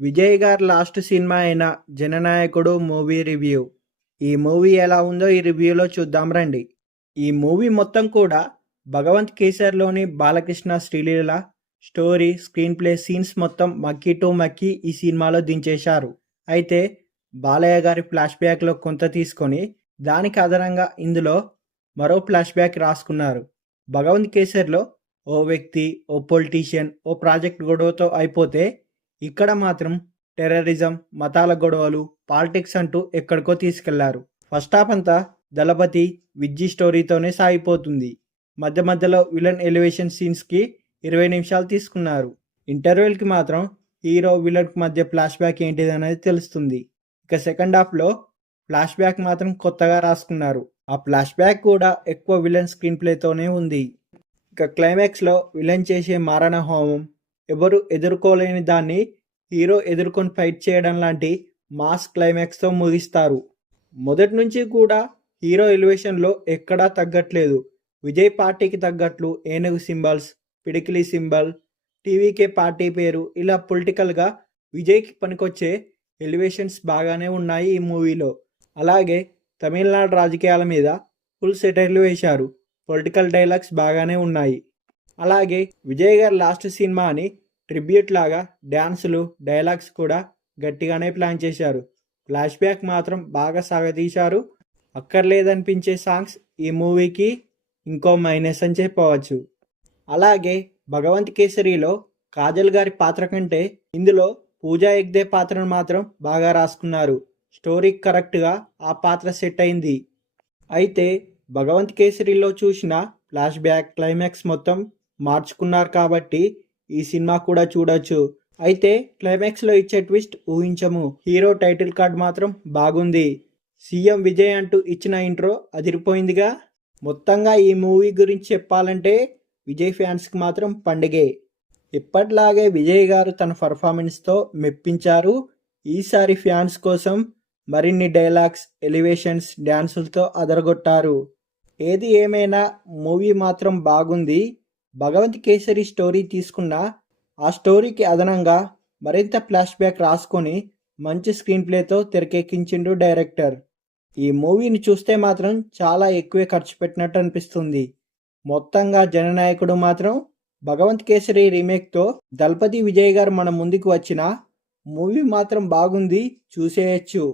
విజయ్ గారి last cinema అయిన 'జననాయకుడు' movie review. ఈ మూవీ ఎలా ఉందో ఈ రివ్యూలో చూద్దాం రండి. ఈ మూవీ మొత్తం కూడా భగవంత్ కేసర్లోని Balakrishna Sreeleela story, screenplay, scenes మొత్తం మక్కీ టు మక్కీ ఈ సినిమాలో దించేశారు. అయితే బాలయ్య గారి ఫ్లాష్ బ్యాక్లో కొంత తీసుకొని దానికి అదనంగా ఇందులో మరో ఫ్లాష్ బ్యాక్ రాసుకున్నారు. భగవంత్ కేసర్లో ఓ వ్యక్తి, ఓ పొలిటీషియన్, ఓ ప్రాజెక్ట్ గొడవతో అయిపోతే ఇక్కడ మాత్రం టెర్రరిజం, మతాల గొడవలు, పాలిటిక్స్ అంటూ ఎక్కడికో తీసుకెళ్లారు. ఫస్ట్ హాఫ్ అంతా దళపతి, విజ్జి స్టోరీతోనే సాగిపోతుంది. మధ్య మధ్యలో విలన్ ఎలివేషన్ సీన్స్కి 20 నిమిషాలు తీసుకున్నారు. ఇంటర్వెల్కి మాత్రం హీరో విలన్కి మధ్య ఫ్లాష్ బ్యాక్ ఏంటిది అనేది తెలుస్తుంది. ఇక సెకండ్ హాఫ్లో ఫ్లాష్ బ్యాక్ మాత్రం కొత్తగా రాసుకున్నారు. ఆ ఫ్లాష్ బ్యాక్ కూడా ఎక్కువ విలన్ స్క్రీన్ ప్లేతోనే ఉంది. ఇక క్లైమాక్స్లో విలన్ చేసే మారణ హోమం, ఎవరు ఎదుర్కోలేని దాన్ని హీరో ఎదుర్కొని ఫైట్ చేయడం లాంటి మాస్ క్లైమాక్స్తో ముగిస్తారు. మొదటి నుంచి కూడా హీరో ఎలివేషన్లో ఎక్కడా తగ్గట్లేదు. విజయ్ పార్టీకి తగ్గట్లు ఏనుగు సింబల్స్, పిడికిలి సింబల్, టీవీకే పార్టీ పేరు, ఇలా పొలిటికల్గా విజయ్కి పనికొచ్చే ఎలివేషన్స్ బాగానే ఉన్నాయి ఈ మూవీలో. అలాగే తమిళనాడు రాజకీయాల మీద ఫుల్ సెటైర్లు వేశారు. పొలిటికల్ డైలాగ్స్ బాగానే ఉన్నాయి. అలాగే విజయ్ గారి లాస్ట్ సినిమా అని ట్రిబ్యూట్ లాగా డ్యాన్సులు, డైలాగ్స్ కూడా గట్టిగానే ప్లాన్ చేశారు. ఫ్లాష్ బ్యాక్ మాత్రం బాగా సాగతీశారు. అక్కర్లేదనిపించే సాంగ్స్ ఈ మూవీకి ఇంకో మైనస్ అని చెప్పవచ్చు. అలాగే భగవంత్ కేసరిలో కాజల్ గారి పాత్ర కంటే ఇందులో పూజా హెగ్డే పాత్రను మాత్రం బాగా రాసుకున్నారు. స్టోరీకి కరెక్ట్గా ఆ పాత్ర సెట్ అయింది. అయితే భగవంత్ కేసరిలో చూసిన ఫ్లాష్ బ్యాక్, క్లైమాక్స్ మొత్తం మార్చుకున్నారు కాబట్టి ఈ సినిమా కూడా చూడొచ్చు. అయితే క్లైమాక్స్లో ఇచ్చే ట్విస్ట్ ఊహించము. హీరో టైటిల్ కార్డ్ మాత్రం బాగుంది. సీఎం విజయ్ అంటూ ఇచ్చిన ఇంట్రో అదిరిపోయిందిగా. మొత్తంగా ఈ మూవీ గురించి చెప్పాలంటే విజయ్ ఫ్యాన్స్కి మాత్రం పండుగే. ఎప్పటిలాగే విజయ్ గారు తన పర్ఫార్మెన్స్తో మెప్పించారు. ఈసారి ఫ్యాన్స్ కోసం మరిన్ని డైలాగ్స్, ఎలివేషన్స్, డ్యాన్సులతో అదరగొట్టారు. ఏది ఏమైనా మూవీ మాత్రం బాగుంది. భగవంత్ కేసరి స్టోరీ తీసుకున్న ఆ స్టోరీకి అదనంగా మరింత ఫ్లాష్ బ్యాక్ రాసుకొని మంచి స్క్రీన్ ప్లేతో తెరకెక్కించిండు డైరెక్టర్. ఈ మూవీని చూస్తే మాత్రం చాలా ఎక్కువే ఖర్చు పెట్టినట్టు అనిపిస్తుంది. మొత్తంగా జననాయకుడు మాత్రం భగవంత్ కేసరి రీమేక్తో దళపతి విజయ్ గారు మన ముందుకు వచ్చిన మూవీ మాత్రం బాగుంది, చూసేయచ్చు.